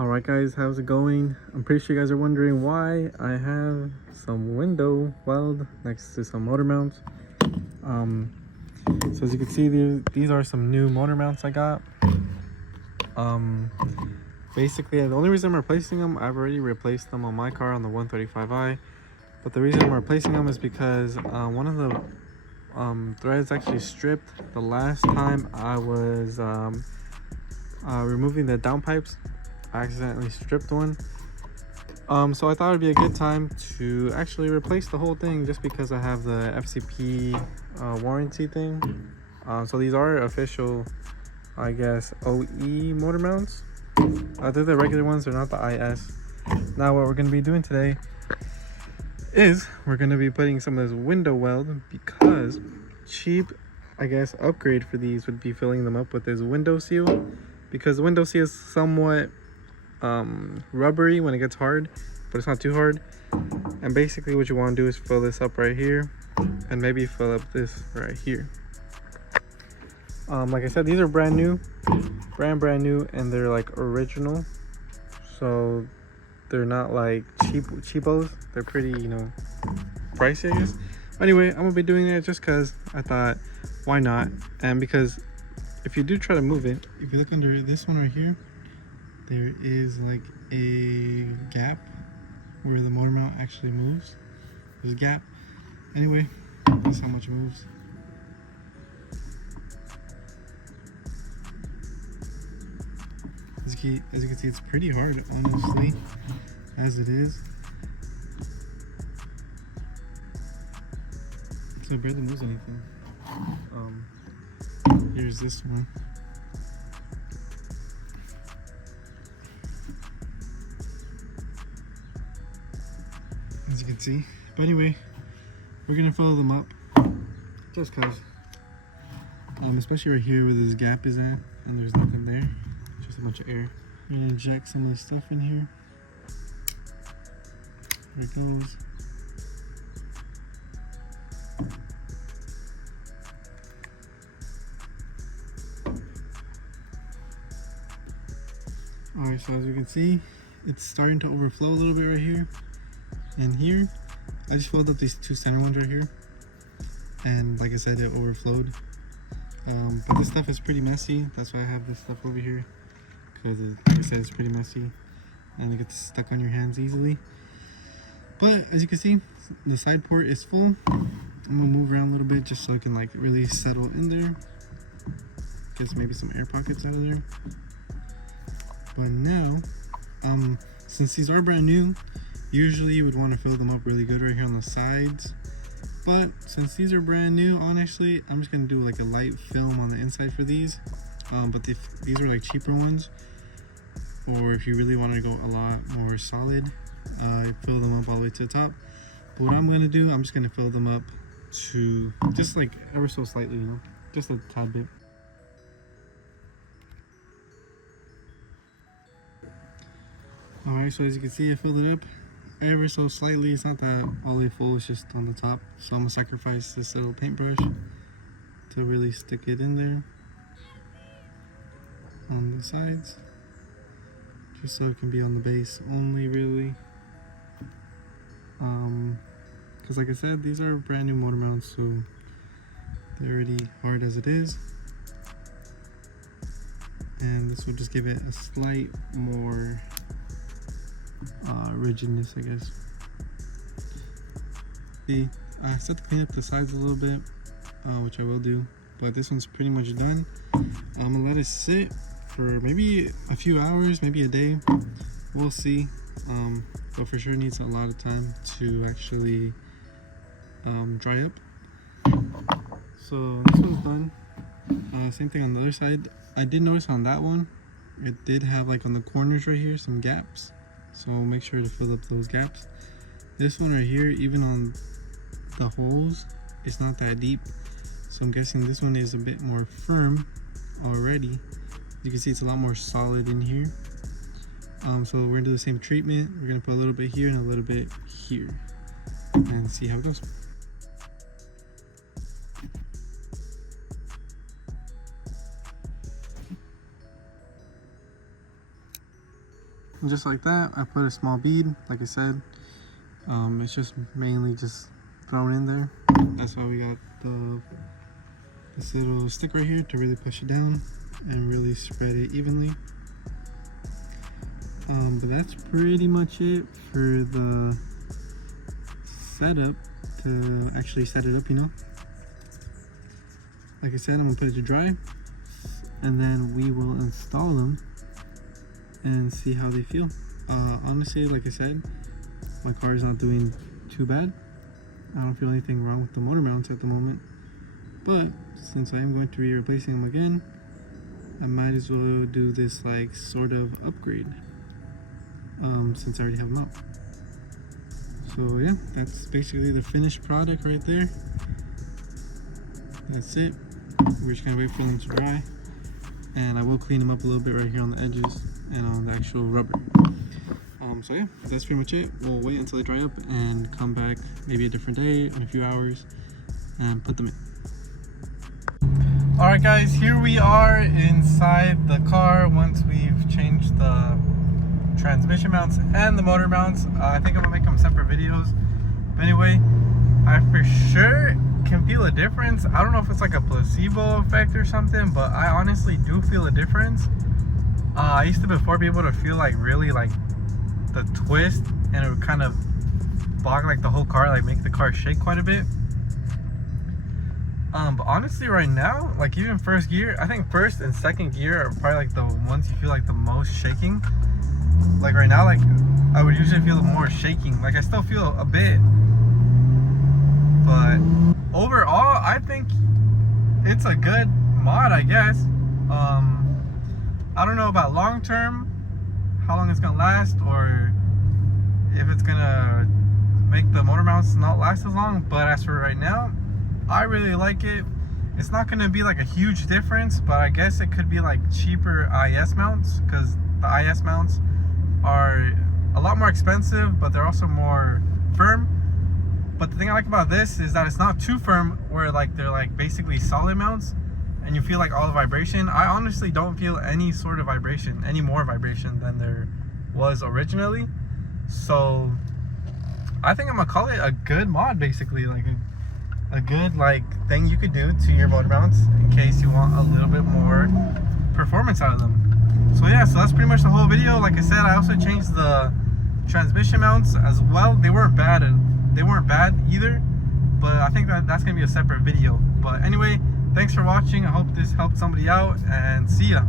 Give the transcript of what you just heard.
Alright guys, how's it going? I'm pretty sure you guys are wondering why I have some window weld next to some motor mounts. So as you can see, these are some new motor mounts I got. Basically the only reason I'm replacing them, I've already replaced them on my car on the 135i, but the reason I'm replacing them is because one of the threads actually stripped the last time I was removing the downpipes. I accidentally stripped one. So I thought it'd be a good time to actually replace the whole thing, just because I have the FCP warranty thing. So these are official, I guess, OE motor mounts. They're the regular ones, they're not the IS. Now what we're going to be doing today is we're going to be putting some of this window weld, because cheap, I guess, upgrade for these would be filling them up with this window seal, because the window seal is somewhat rubbery when it gets hard, but it's not too hard. And basically what you want to do is fill this up right here, and maybe fill up this right here. Like I said, these are brand new, brand new, and they're like original, so they're not like cheapos. They're pretty, you know, pricey, I guess. Anyway, I'm gonna be doing it just because I thought, why not? And because if you do try to move it, if you look under this one right here, there is like a gap where the motor mount actually moves. There's a gap. Anyway, that's how much it moves. As you can see, it's pretty hard, honestly, as it is. So it barely moves anything. Here's this one. As you can see. But anyway, we're gonna fill them up just cause. Especially right here where this gap is at, and there's nothing there. It's just a bunch of air. We're gonna inject some of the stuff in here. There it goes. Alright, so as you can see, it's starting to overflow a little bit right here and here. I just filled up these two center ones right here, and like I said, it overflowed. But this stuff is pretty messy. That's why I have this stuff over here, because like I said, it's pretty messy and it gets stuck on your hands easily. But as you can see, the side port is full. I'm gonna move around a little bit just so it can like really settle in there. Get maybe some air pockets out of there. But now, since these are brand new, usually you would want to fill them up really good right here on the sides. But since these are brand new, honestly, I'm just gonna do like a light film on the inside for these. But if these are like cheaper ones, or if you really want to go a lot more solid, fill them up all the way to the top. But what I'm gonna do, I'm just gonna fill them up to just like ever so slightly, you know, just a tad bit. Alright, so as you can see, I filled it up ever so slightly. It's not that all the way full, it's just on the top. So I'm gonna sacrifice this little paintbrush to really stick it in there on the sides, just so it can be on the base only, really. Because like I said, these are brand new motor mounts, so they're already hard as it is, and this will just give it a slight more rigidness, I guess. See, I still have to clean up the sides a little bit, which I will do, but this one's pretty much done. I'm gonna let it sit for maybe a few hours, maybe a day, we'll see. But for sure needs a lot of time to actually dry up. So this one's done. Same thing on the other side. I did notice on that one, it did have like on the corners right here some gaps, so make sure to fill up those gaps. This one right here, even on the holes, it's not that deep, so I'm guessing this one is a bit more firm already. You can see it's a lot more solid in here. So we're gonna do the same treatment. We're gonna put a little bit here and a little bit here, and see how it goes. And just like that, I put a small bead, like I said. It's just mainly just thrown in there. That's why we got this little stick right here to really push it down and really spread it evenly. But that's pretty much it for the setup, to actually set it up, you know. Like I said, I'm gonna put it to dry, and then we will install them and see how they feel. Honestly, like I said, my car is not doing too bad. I don't feel anything wrong with the motor mounts at the moment, but since I am going to be replacing them again, I might as well do this like sort of upgrade, since I already have them out. So yeah, that's basically the finished product right there. That's it. We're just gonna wait for them to dry, and I will clean them up a little bit right here on the edges and on the actual rubber. So yeah, that's pretty much it. We'll wait until they dry up and come back maybe a different day in a few hours and put them in. Alright guys, here we are inside the car once we've changed the transmission mounts and the motor mounts. I think I'm gonna make them separate videos. But anyway, I for sure can feel a difference. I don't know if it's like a placebo effect or something, but I honestly do feel a difference. I used to before be able to feel like really like the twist, and it would kind of bog like the whole car, like make the car shake quite a bit. But honestly right now, like even first gear, I think first and second gear are probably like the ones you feel like the most shaking. Like right now, like I would usually feel more shaking. Like I still feel a bit, but overall I think it's a good mod, I guess. I don't know about long term, how long it's gonna last, or if it's gonna make the motor mounts not last as long, but as for right now, I really like it. It's not gonna be like a huge difference, but I guess it could be like cheaper IS mounts, because the IS mounts are a lot more expensive, but they're also more firm. But the thing I like about this is that it's not too firm, where like they're like basically solid mounts and you feel like all the vibration. I honestly don't feel any sort of vibration, any more vibration than there was originally. So I think I'm gonna call it a good mod, basically, like a good like thing you could do to your motor mounts in case you want a little bit more performance out of them. So yeah, so that's pretty much the whole video. Like I said, I also changed the transmission mounts as well. They weren't bad either, but I think that's gonna be a separate video. But anyway, thanks for watching. I hope this helped somebody out, and see ya.